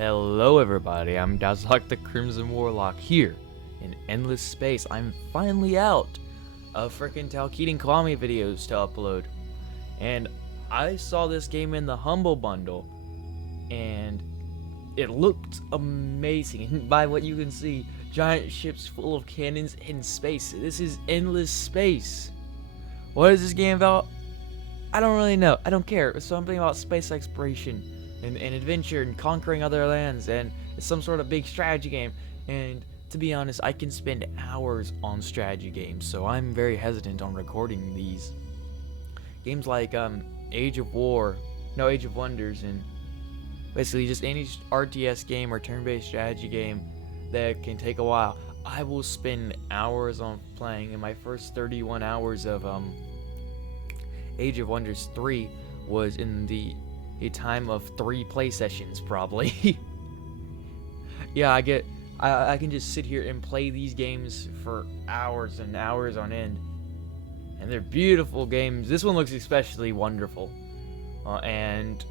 Hello everybody, I'm Dazarloc the Crimson Warlock here in endless space. I'm finally out of frickin' Talkeeting Kwame videos to upload. And I saw this game in the Humble Bundle and it looked amazing. And by what you can see, giant ships full of cannons in space. This is endless space. What is this game about? I don't really know. I don't care. It's something about space exploration and adventure and conquering other lands, and it's some sort of big strategy game. And to be honest, I can spend hours on strategy games, so I'm very hesitant on recording these. Games like Age of Wonders, and basically just any RTS game or turn-based strategy game that can take a while. I will spend hours on playing. In my first 31 hours of Age of Wonders 3 was in a time of 3 play sessions, probably. Yeah, I can just sit here and play these games for hours and hours on end, and they're beautiful games. This one looks especially wonderful, and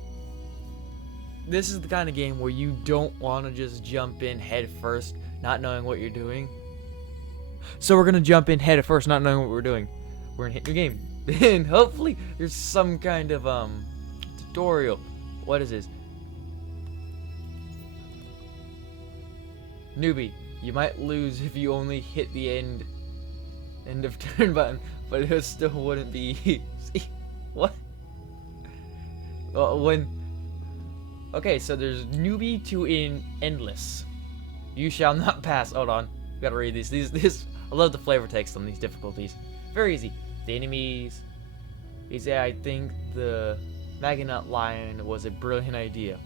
this is the kind of game where you don't want to just jump in head first, not knowing what you're doing. So we're gonna jump in head first, not knowing what we're doing. We're gonna hit new game, and hopefully there's some kind of tutorial. What is this? Newbie, you might lose if you only hit the end of turn button, but it still wouldn't be easy. What? Okay, so there's newbie to endless. You shall not pass. Hold on, gotta read these. I love the flavor text on these difficulties. Very easy. The enemies. I think the Maginot Lion was a brilliant idea.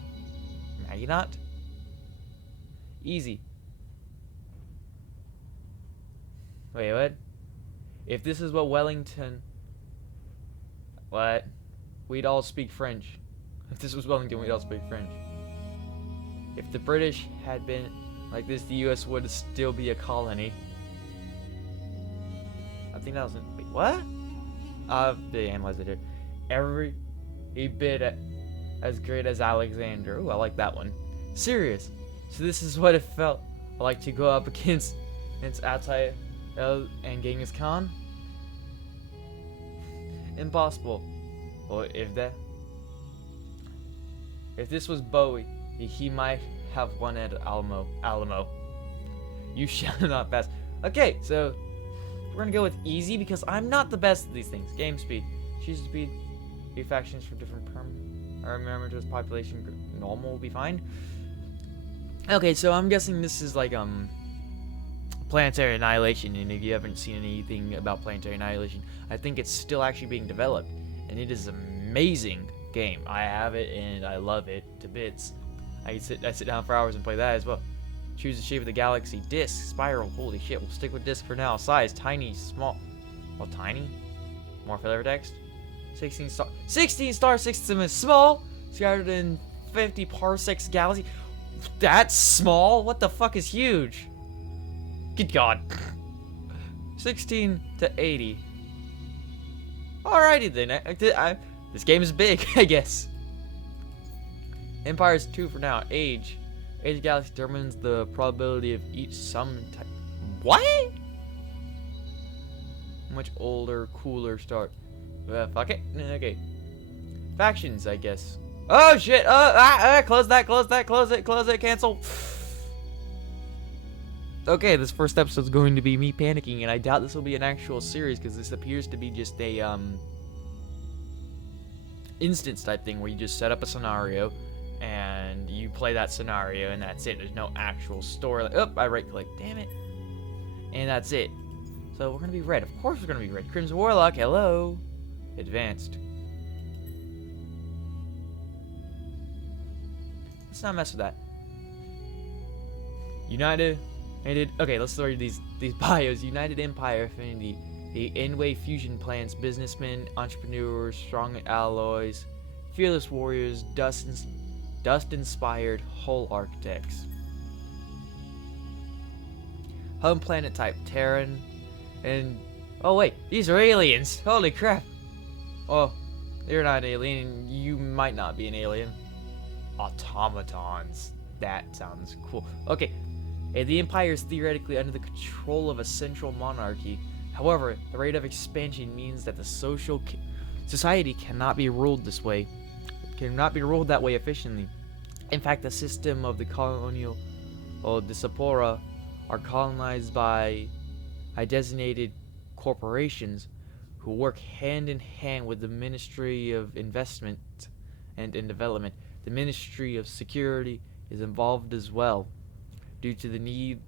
Maginot? Easy. Wait, what? If this is what Wellington... What? We'd all speak French. If this was Wellington, we'd all speak French. If the British had been like this, the US would still be a colony. I think that was... Wait, what? They analyzed it here. Every bit as great as Alexander. Ooh, I like that one. Serious. So this is what it felt like to go up against Attai and Genghis Khan? Impossible. Well, if this was Bowie, he might have won at Alamo. You shall not pass. Okay, so we're gonna go with easy because I'm not the best at these things. Game speed. Choose speed. Be factions for different members population group. Normal will be fine. Okay, so I'm guessing this is like Planetary Annihilation, and if you haven't seen anything about Planetary Annihilation, I think it's still actually being developed, and it is an amazing game. I have it and I love it to bits. I sit down for hours and play that as well. Choose the shape of the galaxy. Disc, spiral. Holy shit, we'll stick with disc for now. Size, tiny, small. Well, tiny. More flavor text. 16 star system is small. Scattered in 50 parsecs galaxy. That's small? What the fuck is huge? Good God. 16 to 80. Alrighty then. This game is big, I guess. Empire is 2 for now. Age of galaxy determines the probability of each sum type. What? Much older, cooler start. Fuck it. Okay. Factions, I guess. Oh shit! Close it, cancel. Okay, this first episode's going to be me panicking, and I doubt this will be an actual series because this appears to be just a instance type thing where you just set up a scenario and you play that scenario and that's it. There's no actual story. Oh, I right click. Damn it. And that's it. So we're gonna be red. Of course we're gonna be red. Crimson Warlock. Hello. Advanced. Let's not mess with that. United. Okay, let's read these bios. United Empire Affinity. The Enway Fusion Plants. Businessmen, entrepreneurs, strong alloys, fearless warriors, dust-inspired hull architects. Home planet type Terran. And oh wait, these are aliens. Holy crap. Oh, you're not an alien. You might not be an alien. Automatons. That sounds cool. Okay, the empire is theoretically under the control of a central monarchy. However, the rate of expansion means that the society cannot be ruled this way. Cannot be ruled that way efficiently. In fact, the system of the colonial, or the Sapora, are colonized by designated corporations who work hand in hand with the Ministry of Investment and Development. The Ministry of Security is involved as well, due to the need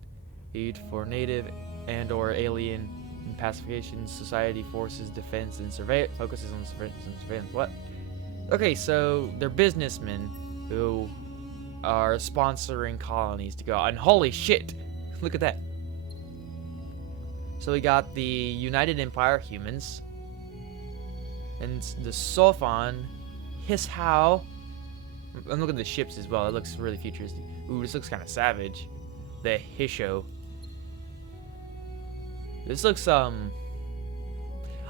for native and or alien pacification. Society forces defense and focuses on surveillance. What? Okay, so they're businessmen who are sponsoring colonies to go out. And holy shit, look at that. So we got the United Empire humans, and the Sophon, Hishao. I'm looking at the ships as well. It looks really futuristic. Ooh, this looks kind of savage. The Hisho. This looks I'm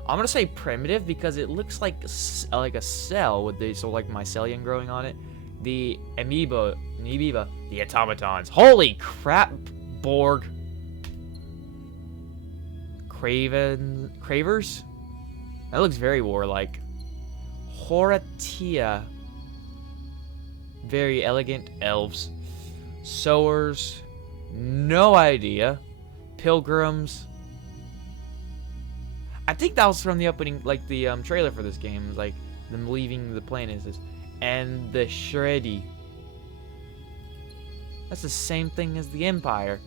gonna say primitive because it looks like a cell with the like mycelium growing on it. The amoeba, the automatons. Holy crap, Borg. Cravers? That looks very warlike. Horatia. Very elegant elves. Sowers. No idea. Pilgrims. I think that was from the opening, like the trailer for this game. Like them leaving the planet. And the Shreddy. That's the same thing as the Empire.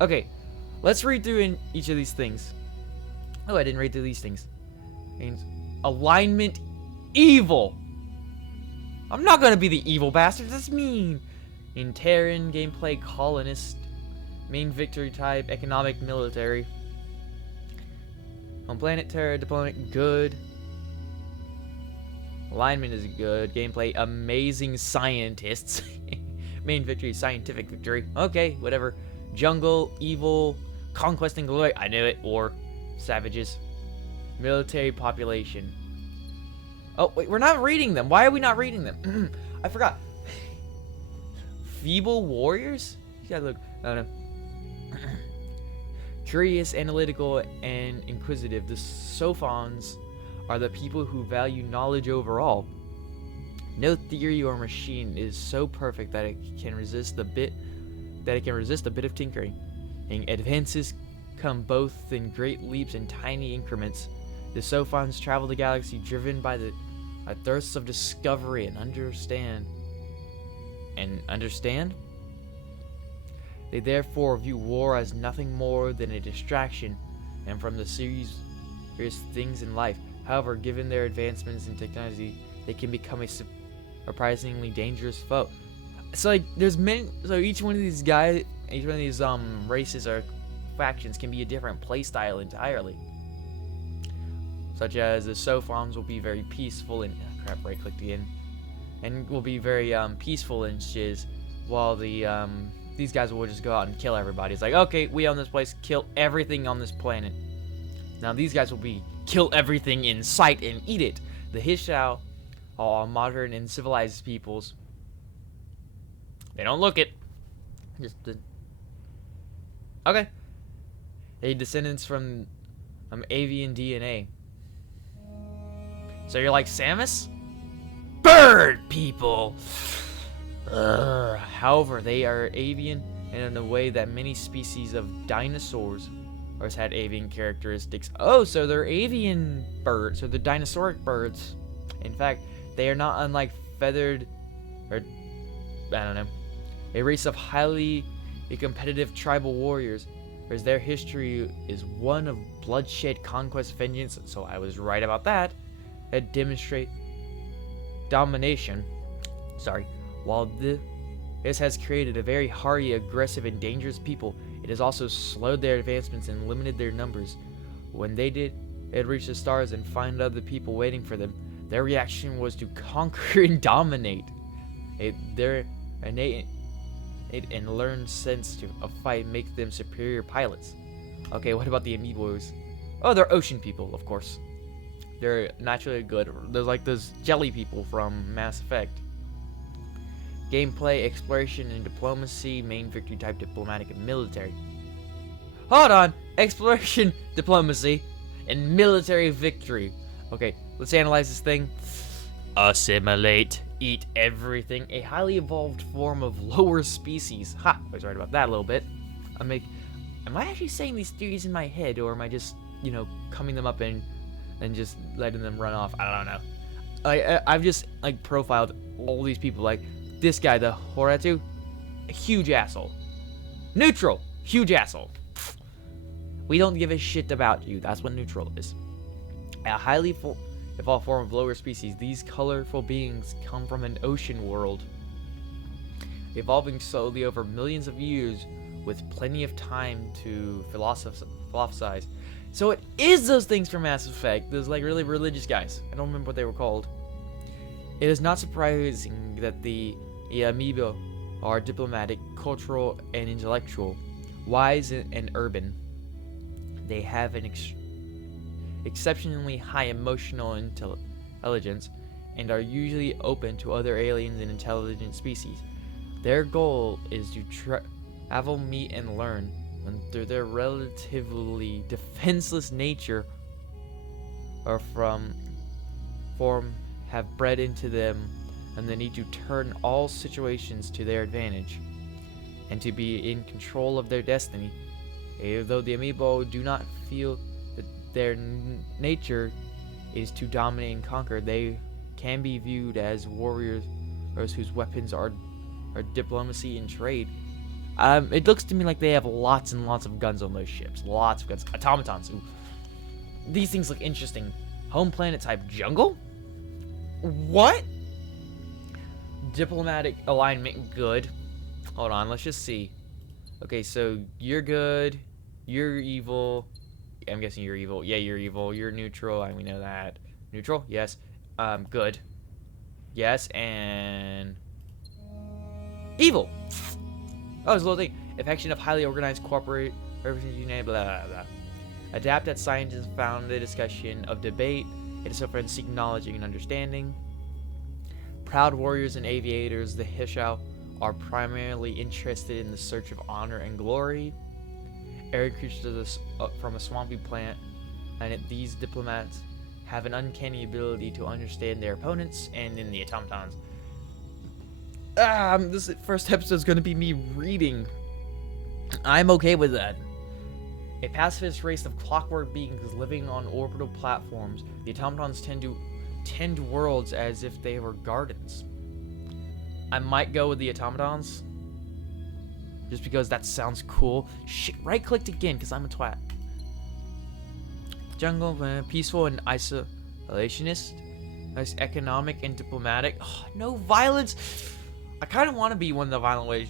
Okay. Let's read through each of these things. Oh, I didn't read through these things. Alignment evil. I'm not gonna be the evil bastard. That's mean. In Terran gameplay, colonist. Main victory type, economic, military. On planet Terra, deployment, good. Alignment is good. Gameplay, amazing scientists. Main victory, scientific victory. Okay, whatever. Jungle, evil. Conquest and glory, I knew it, or savages. Military population. Oh, wait, we're not reading them. Why are we not reading them? I forgot. Feeble warriors? You gotta look. I don't know. Curious, analytical, and inquisitive. The Sophons are the people who value knowledge overall. No theory or machine is so perfect that it can resist a bit of tinkering. And advances come both in great leaps and tiny increments. The Sophons travel the galaxy driven by a thirst of discovery and understand. They therefore view war as nothing more than a distraction and from the serious things in life. However, given their advancements in technology, they can become a surprisingly dangerous foe. So like, there's many. So each one of these guys, each one of these races or factions can be a different playstyle entirely. Such as the Sophons will be very peaceful and crap, right clicked again, and will be very peaceful and shiz, while the these guys will just go out and kill everybody. It's like, okay, we own this place, kill everything on this planet. Now these guys will be kill everything in sight and eat it. The Hishao are modern and civilized peoples. They don't look it. Okay. They descendants from avian DNA. So you're like Samus? Bird people! However, they are avian, and in a way that many species of dinosaurs had avian characteristics. Oh, so they're avian birds, so they're dinosauric birds. In fact, they are not unlike feathered, or I don't know, a race of highly competitive tribal warriors, whereas their history is one of bloodshed, conquest, vengeance. So I was right about that. That demonstrate domination. While this has created a very hardy, aggressive, and dangerous people, it has also slowed their advancements and limited their numbers. When they did reach the stars and find other people waiting for them, their reaction was to conquer and dominate. Their innate and learned sense of fight make them superior pilots. Okay, what about the Amiibos? Oh, they're ocean people, of course. They're naturally good. They're like those jelly people from Mass Effect. Gameplay, exploration, and diplomacy. Main victory type, diplomatic and military. Hold on! Exploration, diplomacy, and military victory. Okay, let's analyze this thing. Assimilate. Eat everything. A highly evolved form of lower species. Ha! I was right about that a little bit. Am I actually saying these theories in my head, or am I just, coming them up and just letting them run off? I don't know. I've just, profiled all these people. Like, this guy, the Horatu, a huge asshole. Neutral, huge asshole. We don't give a shit about you. That's what neutral is. A highly evolved form of lower species. These colorful beings come from an ocean world, evolving slowly over millions of years with plenty of time to philosophize. So it is those things from Mass Effect, those really religious guys. I don't remember what they were called. It is not surprising that the Amiibo are diplomatic, cultural, and intellectual, wise and urban. They have an exceptionally high emotional intelligence and are usually open to other aliens and intelligent species. Their goal is to travel, meet, and learn, and through their relatively defenseless nature or form have bred into them and the need to turn all situations to their advantage and to be in control of their destiny. Though the Amiibo do not feel that their nature is to dominate and conquer, they can be viewed as warriors whose weapons are diplomacy and trade. It looks to me like they have lots and lots of guns on those ships. Lots of guns. Automatons. Ooh. These things look interesting. Home planet type jungle? What? Diplomatic alignment good. Hold on, let's just see. Okay, so you're good. You're evil. I'm guessing you're evil. Yeah, you're evil. You're neutral. We know that. Neutral? Yes. Good. Yes, and evil. Oh, there's a little thing. Affection of highly organized corporate blah, blah, blah. Adapt that scientists found the discussion of debate. It is so friends seek knowledge and understanding. Proud warriors and aviators, the Hishao, are primarily interested in the search of honor and glory. Arid creatures from a swampy planet, and these diplomats have an uncanny ability to understand their opponents. And in the automatons, this first episode is going to be me reading. I'm okay with that. A pacifist race of clockwork beings living on orbital platforms, the automatons tend to tend worlds as if they were gardens. I might go with the automatons, just because that sounds cool. Shit, right-clicked again, because I'm a twat. Jungle, peaceful and isolationist. Nice, economic and diplomatic. Oh, no violence. I kind of want to be one of the violent ways,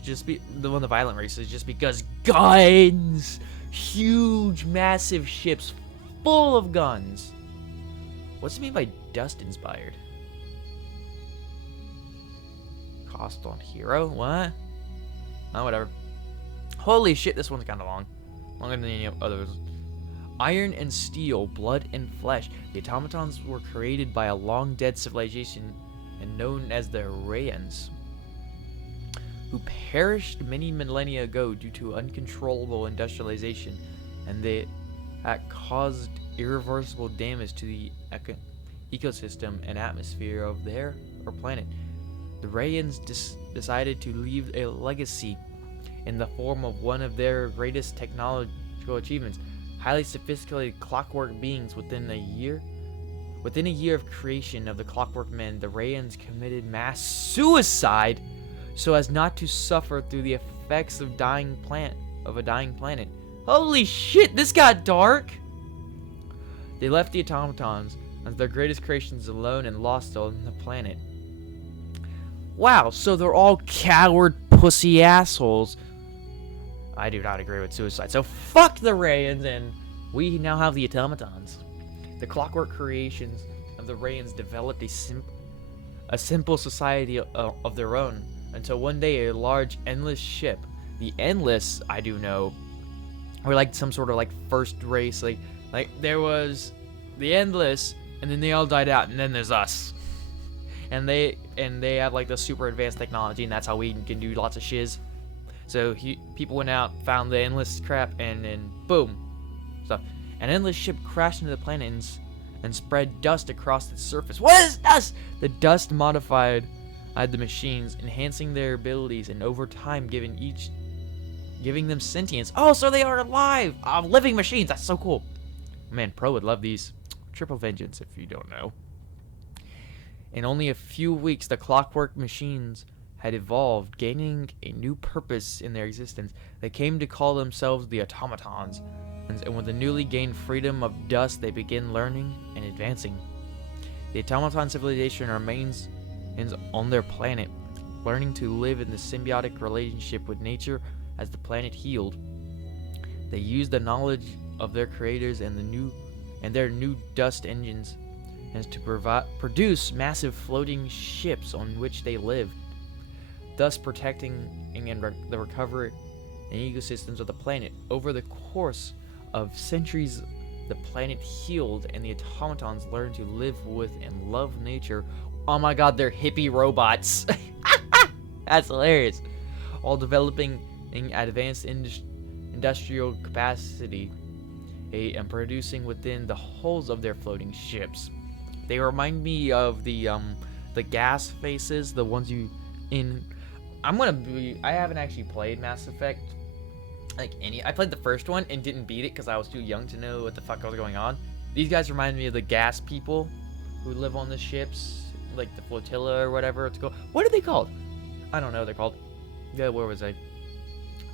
one of the violent races, just because guns, huge, massive ships full of guns. What's it mean by dust inspired? Cost on hero? What? Oh, whatever. Holy shit, this one's kind of long. Longer than any others. Iron and steel, blood and flesh. The automatons were created by a long-dead civilization and known as the Rayans, who perished many millennia ago due to uncontrollable industrialization, and that caused irreversible damage to the ecosystem and atmosphere of their planet. The Rayans decided to leave a legacy in the form of one of their greatest technological achievements. Highly sophisticated clockwork beings. Within a year of creation of the Clockwork Men, the Rayans committed mass suicide so as not to suffer through the effects of a dying planet. Holy shit, this got dark! They left the automatons as their greatest creations alone and lost on the planet. Wow, so they're all coward pussy assholes. I do not agree with suicide, so fuck the Rayans, and we now have the automatons. The clockwork creations of the Rayans developed a simple society of their own, until one day a large endless ship, the Endless, I do know, were like some sort of like first race, like there was the Endless, and then they all died out, and then there's us. and they have like the super advanced technology, and that's how we can do lots of shiz. So people went out, found the endless crap, and then boom, stuff. An endless ship crashed into the planet and spread dust across its surface. What is dust? The dust modified the machines, enhancing their abilities, and over time giving them sentience. Oh, so they are alive! Living machines. That's so cool. Man, Pro would love these. Triple vengeance, if you don't know. In only a few weeks, the clockwork machines had evolved, gaining a new purpose in their existence. They came to call themselves the automatons, and with the newly gained freedom of dust, they begin learning and advancing. The automaton civilization remains on their planet, learning to live in the symbiotic relationship with nature as the planet healed. They use the knowledge of their creators and their new dust engines as to produce massive floating ships on which they live, thus protecting the recovery and ecosystems of the planet. Over the course of centuries, the planet healed and the automatons learned to live with and love nature. Oh my god, they're hippie robots. That's hilarious. While developing an advanced industrial capacity and producing within the hulls of their floating ships. They remind me of the gas faces, the ones you in. I haven't actually played Mass Effect I played the first one and didn't beat it because I was too young to know what the fuck was going on. These guys remind me of the gas people who live on the ships, like the flotilla or whatever it's called. What are they called? I don't know what they're called. Yeah, where was I?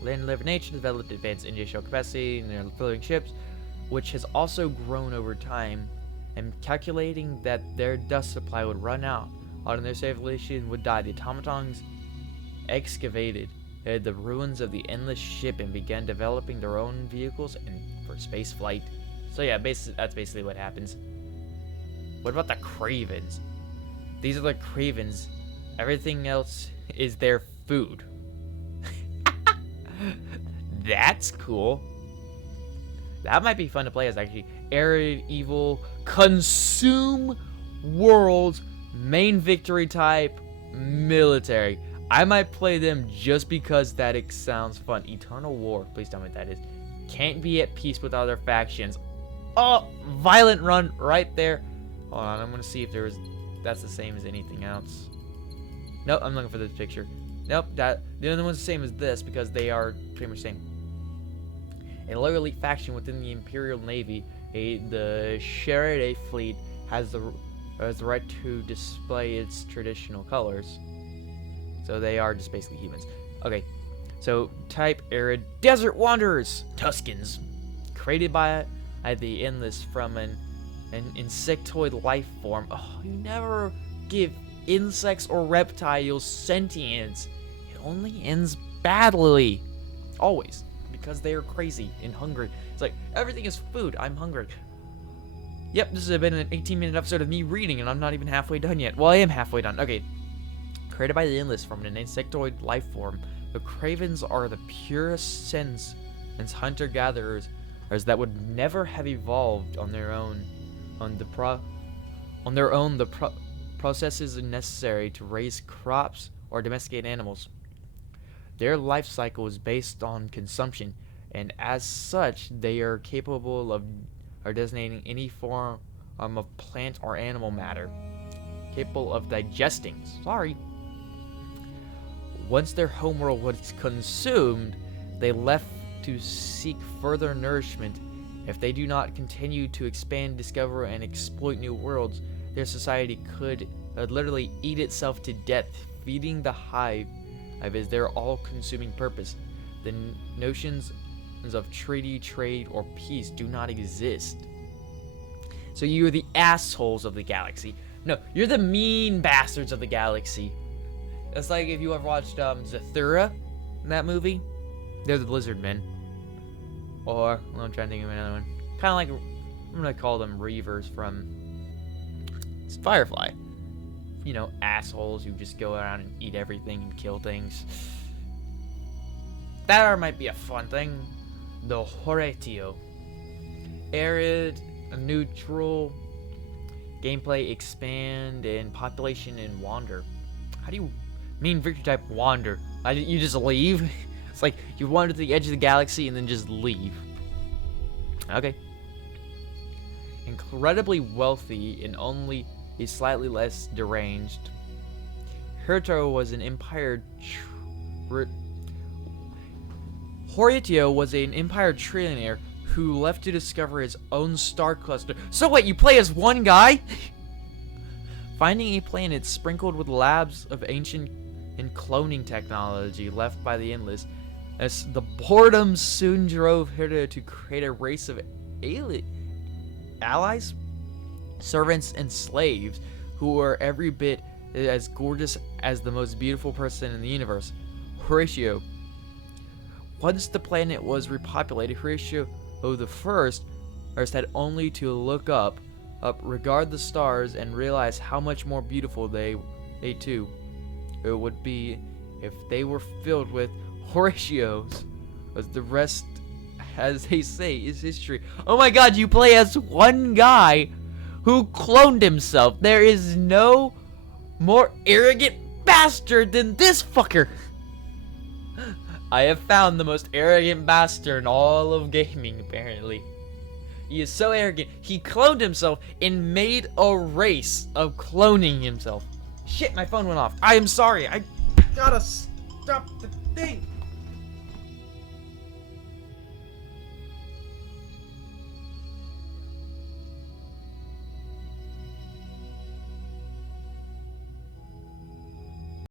Land and live in nature, developed advanced industrial capacity in their floating ships, which has also grown over time, and calculating that their dust supply would run out and their civilization would die. The automatons excavated the ruins of the endless ship and began developing their own vehicles for space flight. So yeah, that's basically what happens. What about the Cravens? These are the Cravens. Everything else is their food. That's cool. That might be fun to play as, actually. Arid, evil, consume worlds, main victory type, military. I might play them just because that sounds fun. Eternal war. Please tell me what that is. Can't be at peace with other factions. Oh, violent run right there. Hold on, I'm gonna see if that's the same as anything else. Nope, I'm looking for this picture. Nope, the other one's the same as this because they are pretty much the same. A loyal elite faction within the Imperial Navy, the Sheriday fleet has the right to display its traditional colors. So they are just basically humans. Okay, so type arid desert wanderers, Tuscans, created by the Endless from an insectoid life form. Oh, you never give insects or reptiles sentience. It only ends badly, always, because they are crazy and hungry. It's like, everything is food. I'm hungry. Yep, this has been an 18-minute episode of me reading, and I'm not even halfway done yet. Well, I am halfway done. Okay. Created by the Endless from an insectoid life form, the Cravens are the purest sense hunter-gatherers that would never have evolved on their own. The processes necessary to raise crops or domesticate animals. Their life cycle is based on consumption, and as such, they are capable of designating any form of plant or animal matter, capable of digesting. Once their homeworld was consumed, they left to seek further nourishment. If they do not continue to expand, discover, and exploit new worlds, their society could literally eat itself to death. Feeding the hive is their all-consuming purpose. The notions of treaty, trade, or peace do not exist. So you're the assholes of the galaxy. No, you're the mean bastards of the galaxy. It's like if you ever watched Zathura in that movie. They're the lizard men. Or, well, I'm trying to think of another one. Kind of like, I'm going to call them Reavers from Firefly. You know, assholes who just go around and eat everything and kill things. That might be a fun thing. The Horatio. Arid, neutral, gameplay expand and population and wander. How do you mean victory type wander? You just leave? It's like you wander to the edge of the galaxy and then just leave. Okay. Incredibly wealthy and only is slightly less deranged. Horatio was an empire trillionaire who left to discover his own star cluster. So wait, you play as one guy? Finding a planet sprinkled with labs of ancient and cloning technology left by the Endless, as the boredom soon drove Horatio to create a race of allies, servants, and slaves who were every bit as gorgeous as the most beautiful person in the universe, Horatio. Once the planet was repopulated, Horatio the First had only to look up, regard the stars, and realize how much more beautiful they too it would be if they were filled with Horatios. As the rest, as they say, is history. Oh my god, you play as one guy who cloned himself. There is no more arrogant bastard than this fucker. I have found the most arrogant bastard in all of gaming, apparently. He is so arrogant, he cloned himself and made a race of cloning himself. Shit, my phone went off. I am sorry, I gotta stop the thing.